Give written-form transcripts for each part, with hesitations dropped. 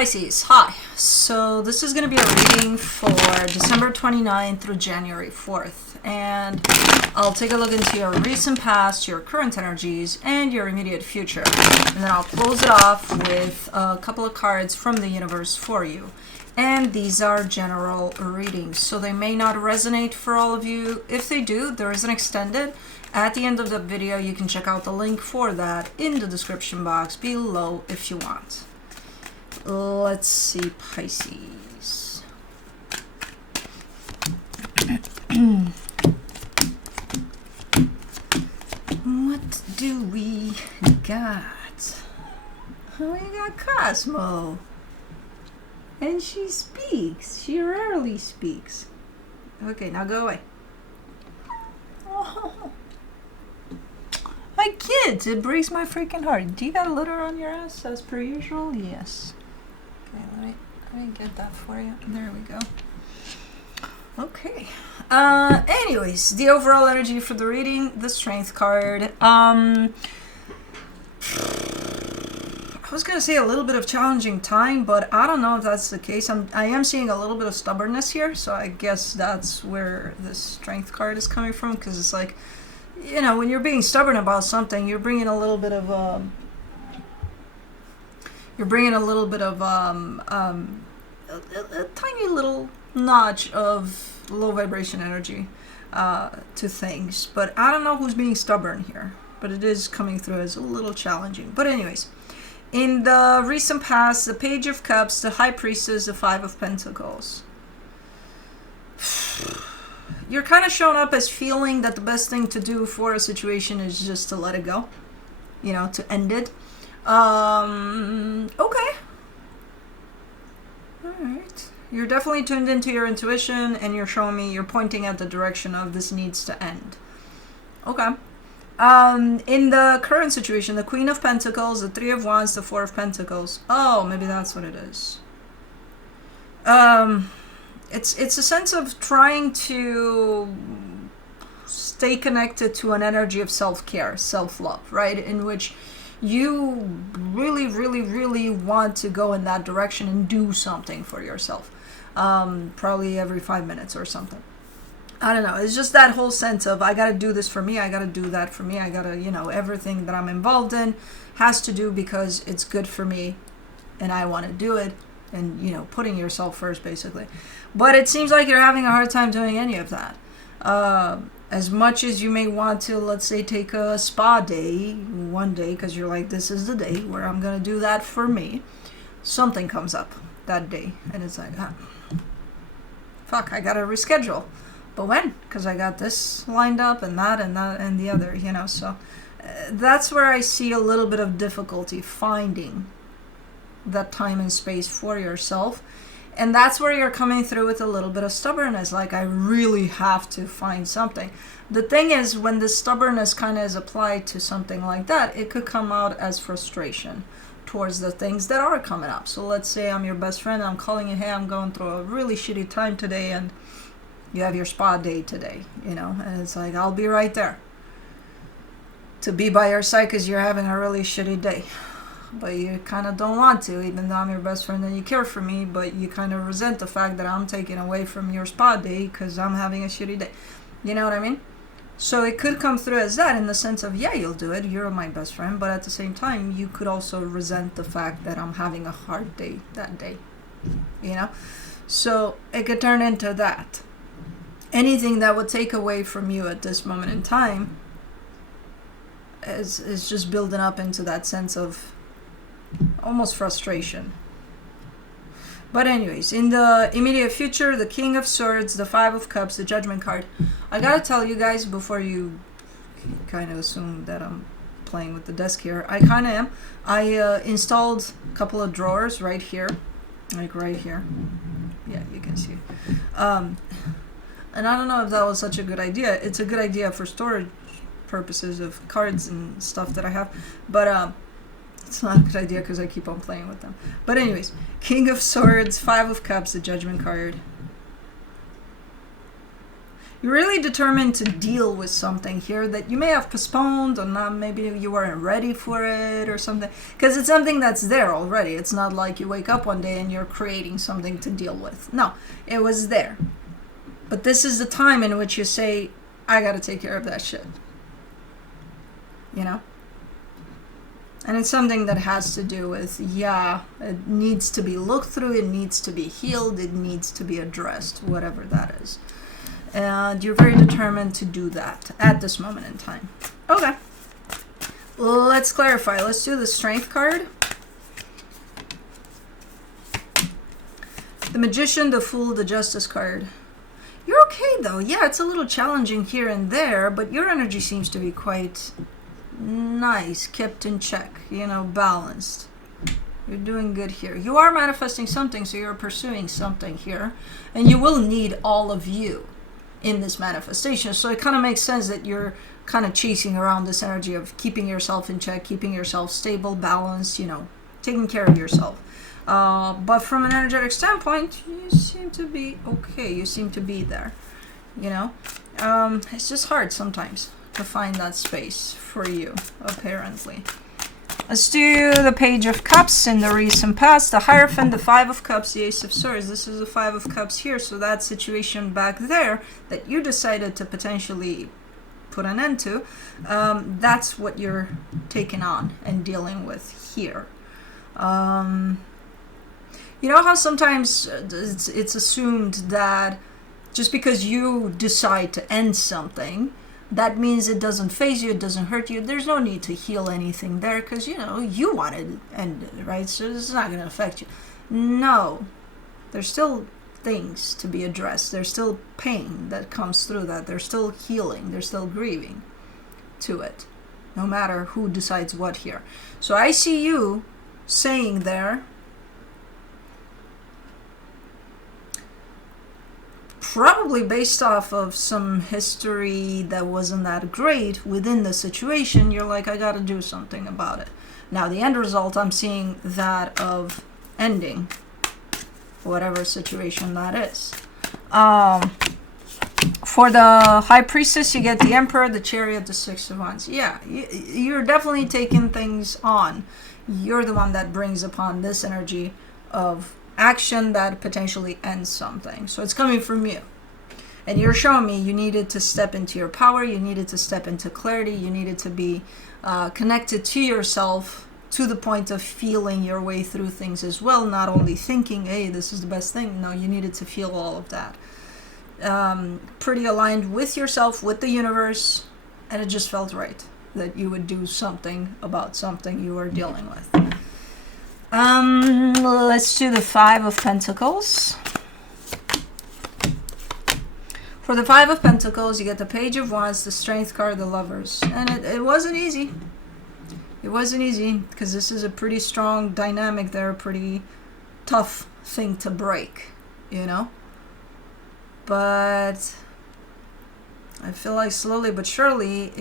Pisces, hi. So this is going to be a reading for December 29th through January 4th. And I'll take a look into your recent past, your current energies, and your immediate future. And then I'll close it off with a couple of cards from the universe for you. And these are general readings, so they may not resonate for all of you. If they do, there is an extended. At the end of the video, you can check out the link for that in the description box below if you want. Let's see, Pisces. What do we got? We got Cosmo. And she speaks. She rarely speaks. Okay, now go away. Oh. My kids, it breaks my freaking heart. Do you got a litter on your ass as per usual? Yes. Okay, let me get that for you. There we go. Okay. Anyways, the overall energy for the reading, the Strength card. I was gonna say a little bit of challenging time, but I don't know if that's the case. I am seeing a little bit of stubbornness here, so I guess that's where the Strength card is coming from, because it's like, you know, when you're being stubborn about something, you're bringing a little bit of a tiny little notch of low vibration energy to things. But I don't know who's being stubborn here, but it is coming through as a little challenging. But anyways, in the recent past, the Page of Cups, the High Priestess, the Five of Pentacles. You're kind of showing up as feeling that the best thing to do for a situation is just to let it go. You know, to end it. Okay. Alright. You're definitely tuned into your intuition, and you're showing me, you're pointing at the direction of this needs to end. Okay. In the current situation, the Queen of Pentacles, the Three of Wands, the Four of Pentacles. Oh, maybe that's what it is. It's a sense of trying to stay connected to an energy of self-care, self-love, right? In which you really, really, really want to go in that direction and do something for yourself. Probably every 5 minutes or something. I don't know. It's just that whole sense of, I got to do this for me. I got to do that for me. I got to, you know, everything that I'm involved in has to do because it's good for me and I want to do it. And, you know, putting yourself first, basically. But it seems like you're having a hard time doing any of that. As much as you may want to, let's say, take a spa day one day, because you're like, this is the day where I'm going to do that for me. Something comes up that day. And it's like, fuck, I got to reschedule. But when? Because I got this lined up and that and the other, you know. So that's where I see a little bit of difficulty finding that time and space for yourself. And that's where you're coming through with a little bit of stubbornness, like, I really have to find something. The thing is, when the stubbornness kind of is applied to something like that, it could come out as frustration towards the things that are coming up. So let's say I'm your best friend, I'm calling you, hey, I'm going through a really shitty time today, and you have your spa day today, you know, and it's like, I'll be right there to be by your side because you're having a really shitty day. But you kind of don't want to, even though I'm your best friend and you care for me, but you kind of resent the fact that I'm taking away from your spa day because I'm having a shitty day. You know what I mean? So it could come through as that, in the sense of, yeah, you'll do it, you're my best friend, but at the same time, you could also resent the fact that I'm having a hard day that day. You know? So it could turn into that. Anything that would take away from you at this moment in time is just building up into that sense of almost frustration. But anyways, in the immediate future, the King of Swords, the Five of Cups, the Judgment card. I gotta tell you guys, before you kind of assume that I'm playing with the desk here, I kind of am. I installed a couple of drawers right here, like right here. Yeah, you can see. And I don't know if that was such a good idea. It's a good idea for storage purposes of cards and stuff that I have, but it's not a good idea because I keep on playing with them. But anyways, King of Swords, Five of Cups, the Judgment card. You're really determined to deal with something here that you may have postponed, or not, maybe you weren't ready for it or something. Because it's something that's there already. It's not like you wake up one day and you're creating something to deal with. No, it was there. But this is the time in which you say, I gotta take care of that shit. You know? And it's something that has to do with, yeah, it needs to be looked through, it needs to be healed, it needs to be addressed, whatever that is. And you're very determined to do that at this moment in time. Okay. Let's clarify. Let's do the Strength card. The Magician, the Fool, the Justice card. You're okay, though. Yeah, it's a little challenging here and there, but your energy seems to be quite nice, kept in check, you know, balanced. You're doing good here. You are manifesting something, so you're pursuing something here. And you will need all of you in this manifestation. So it kind of makes sense that you're kind of chasing around this energy of keeping yourself in check, keeping yourself stable, balanced, you know, taking care of yourself. But from an energetic standpoint, you seem to be okay. You seem to be there, you know. It's just hard sometimes to find that space for you, apparently. Let's do the Page of Cups in the recent past, the Hierophant, the Five of Cups, the Ace of Swords. This is the Five of Cups here, so that situation back there that you decided to potentially put an end to, that's what you're taking on and dealing with here. You know how sometimes it's assumed that just because you decide to end something, that means it doesn't faze you, it doesn't hurt you. There's no need to heal anything there because, you know, you wanted it ended, right? So it's not going to affect you. No. There's still things to be addressed. There's still pain that comes through that. There's still healing. There's still grieving to it, no matter who decides what here. So I see you saying there, probably based off of some history that wasn't that great within the situation, you're like, I gotta do something about it. Now, the end result, I'm seeing that of ending whatever situation that is. For the High Priestess, you get the Emperor, the Chariot, the Six of Wands. Yeah, you're definitely taking things on. You're the one that brings upon this energy of action that potentially ends something. So it's coming from you. And you're showing me you needed to step into your power, you needed to step into clarity, you needed to be connected to yourself to the point of feeling your way through things as well, not only thinking, hey, this is the best thing. No, you needed to feel all of that. Pretty aligned with yourself, with the universe, and it just felt right that you would do something about something you were dealing with. Let's do the Five of Pentacles. For the Five of Pentacles, you get the Page of Wands, the Strength card, the Lovers. And it wasn't easy. It wasn't easy, because this is a pretty strong dynamic there, a pretty tough thing to break, you know? But I feel like slowly but surely,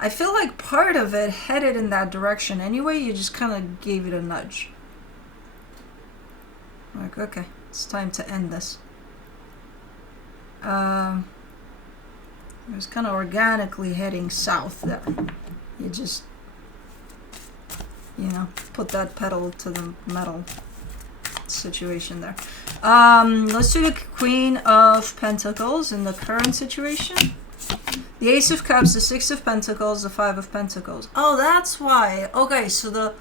I feel like part of it headed in that direction anyway. You just kind of gave it a nudge. Like, okay, it's time to end this. It was kind of organically heading south there. You just, you know, put that pedal to the metal situation there. Let's do the Queen of Pentacles in the current situation. The Ace of Cups, the Six of Pentacles, the Five of Pentacles. Oh, that's why. Okay, so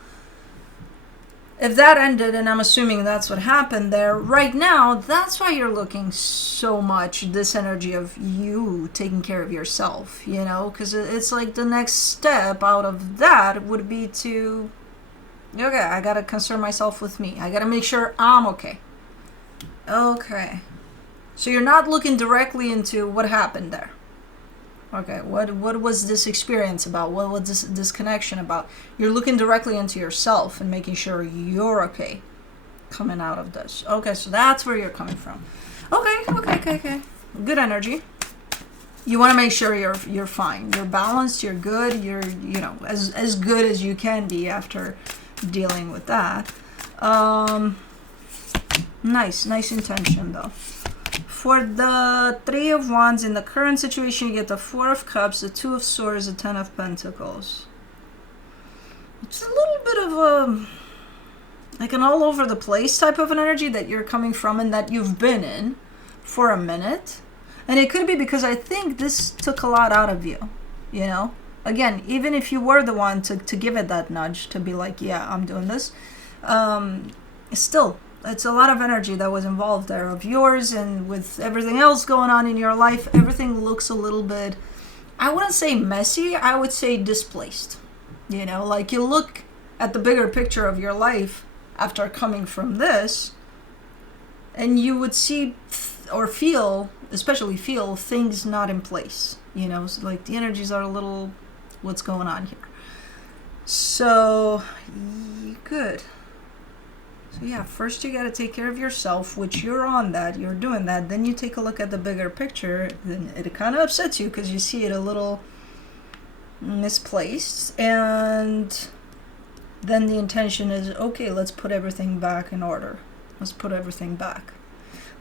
if that ended, and I'm assuming that's what happened there, right now, that's why you're looking so much this energy of you taking care of yourself, you know? Because it's like the next step out of that would be to, okay, I got to concern myself with me. I got to make sure I'm okay. Okay. So you're not looking directly into what happened there. Okay, what was this experience about? What was this connection about? You're looking directly into yourself and making sure you're okay coming out of this. Okay, so that's where you're coming from. Okay. Good energy. You want to make sure you're fine. You're balanced, you're good, you're, you know, as good as you can be after dealing with that. Nice intention though. For the Three of Wands, in the current situation, you get the Four of Cups, the Two of Swords, the Ten of Pentacles. It's a little bit of a, like an all over the place type of an energy that you're coming from and that you've been in for a minute. And it could be because I think this took a lot out of you, you know? Again, even if you were the one to give it that nudge, to be like, yeah, I'm doing this, still, it's a lot of energy that was involved there of yours, and with everything else going on in your life, everything looks a little bit, I wouldn't say messy, I would say displaced. You know, like you look at the bigger picture of your life after coming from this, and you would see or feel, especially feel, things not in place. You know, so like the energies are a little, what's going on here? So, good. So yeah, first you got to take care of yourself, which you're on that, you're doing that. Then you take a look at the bigger picture, then it kind of upsets you because you see it a little misplaced. And then the intention is, okay, let's put everything back in order. Let's put everything back.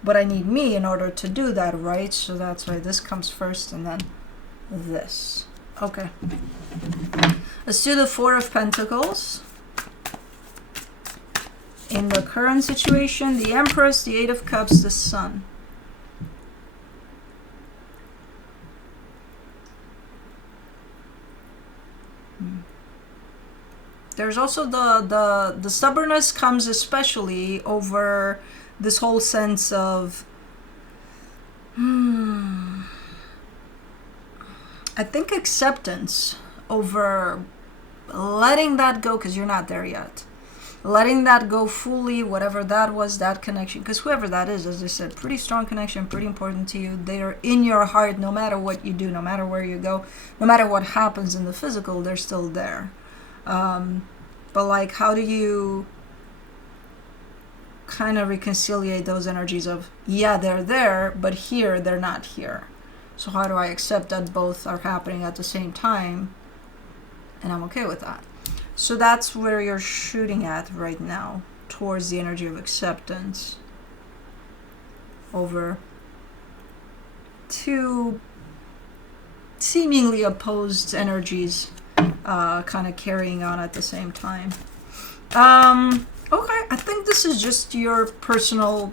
But I need me in order to do that, right? So that's why this comes first and then this. Okay. Let's do the Four of Pentacles. In the current situation, the Empress, the Eight of Cups, the Sun. There's also the stubbornness comes especially over this whole sense of I think acceptance over letting that go, because you're not there yet. Letting that go fully, whatever that was, that connection, because whoever that is, as I said, pretty strong connection, pretty important to you. They are in your heart no matter what you do, no matter where you go, no matter what happens in the physical, they're still there. But like, how do you kind of reconciliate those energies of, yeah, they're there, but here, they're not here. So how do I accept that both are happening at the same time? And I'm okay with that. So that's where you're shooting at right now, towards the energy of acceptance over two seemingly opposed energies kind of carrying on at the same time. Okay, I think this is just your personal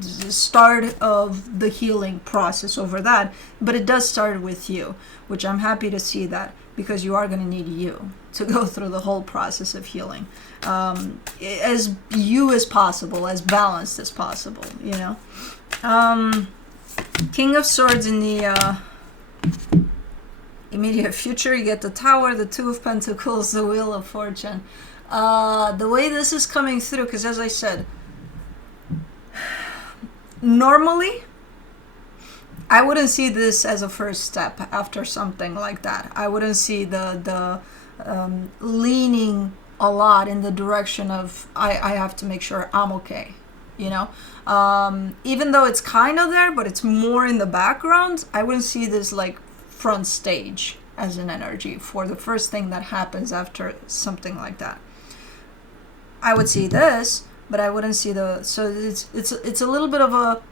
start of the healing process over that, but it does start with you, which I'm happy to see that, because you are going to need you to go through the whole process of healing, as you as possible, as balanced as possible, you know. King of Swords in the immediate future, you get the Tower, the Two of Pentacles, the Wheel of Fortune. The way this is coming through, because as I said, normally I wouldn't see this as a first step after something like that. I wouldn't see the leaning a lot in the direction of I have to make sure I'm okay, you know. Even though it's kind of there, but it's more in the background, I wouldn't see this like front stage as an energy for the first thing that happens after something like that. I would see this, but I wouldn't see the, so it's a little bit of a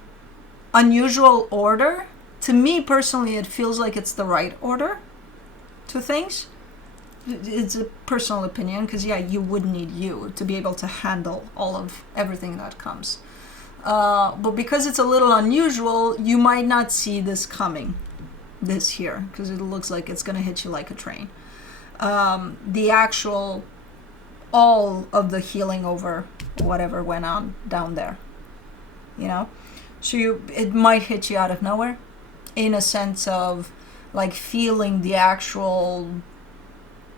unusual order. To me personally, it feels like it's the right order to things. It's a personal opinion, because yeah, you would need you to be able to handle all of everything that comes. But because it's a little unusual, you might not see this coming, this here, because it looks like it's going to hit you like a train. The actual, all of the healing over whatever went on down there, you know. So it might hit you out of nowhere, in a sense of like feeling the actual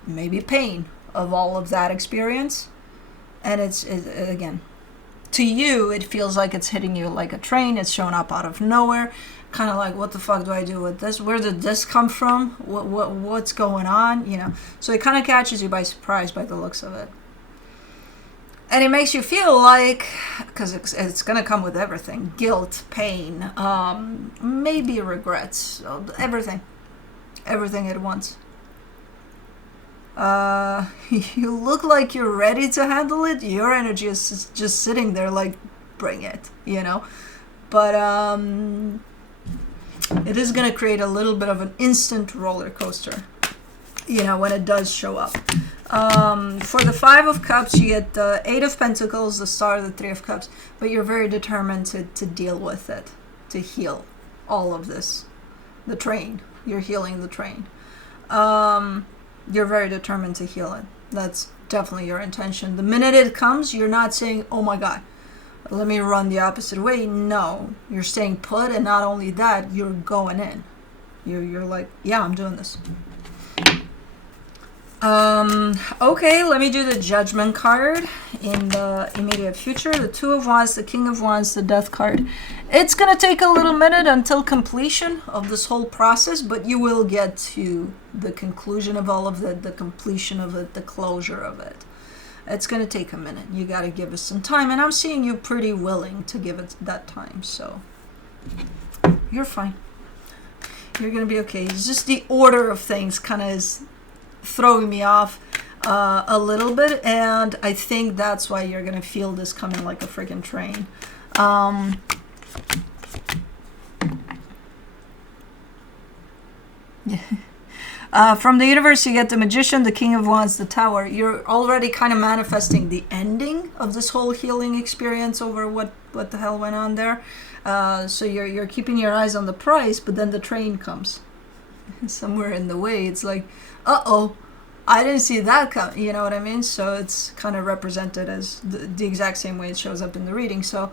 maybe pain of all of that experience. And it's again, to you it feels like it's hitting you like a train. It's shown up out of nowhere, kind of like, what the fuck do I do with this? Where did this come from? What's going on, you know? So it kind of catches you by surprise by the looks of it. And it makes you feel like, because it's going to come with everything, guilt, pain, maybe regrets, everything at once. You look like you're ready to handle it. Your energy is just sitting there like, bring it, you know. but it is going to create a little bit of an instant roller coaster, you know, when it does show up. For the Five of Cups, you get the Eight of Pentacles, the Star, the Three of Cups, but you're very determined to deal with it, to heal all of this. The train. You're healing the train. You're very determined to heal it. That's definitely your intention. The minute it comes, you're not saying, oh my God, let me run the opposite way. No, you're staying put, and not only that, you're going in. You're like, yeah, I'm doing this. Okay, let me do the Judgment card in the immediate future. The Two of Wands, the King of Wands, the Death card. It's gonna take a little minute until completion of this whole process, but you will get to the conclusion of all of it, the completion of it, the closure of it. It's gonna take a minute. You gotta give us some time, and I'm seeing you pretty willing to give it that time, so you're fine. You're gonna be okay. It's just the order of things kind of is throwing me off a little bit, and I think that's why you're gonna feel this coming like a freaking train. From the universe, you get the Magician, the King of Wands, the Tower. You're already kind of manifesting the ending of this whole healing experience over what the hell went on there. So you're keeping your eyes on the prize, but then the train comes somewhere in the way. It's like, uh-oh, I didn't see that come. You know what I mean? So it's kind of represented as the exact same way it shows up in the reading. So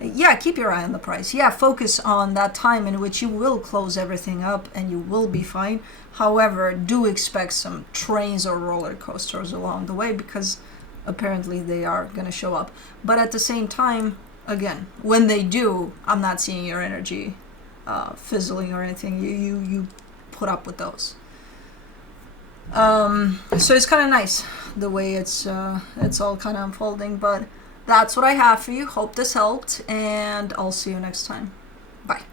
yeah, keep your eye on the price. Yeah, focus on that time in which you will close everything up and you will be fine. However, do expect some trains or roller coasters along the way, because apparently they are going to show up. But at the same time, again, when they do, I'm not seeing your energy fizzling or anything. You put up with those. So it's kind of nice the way it's all kind of unfolding, but that's what I have for you. Hope this helped, and I'll see you next time. Bye.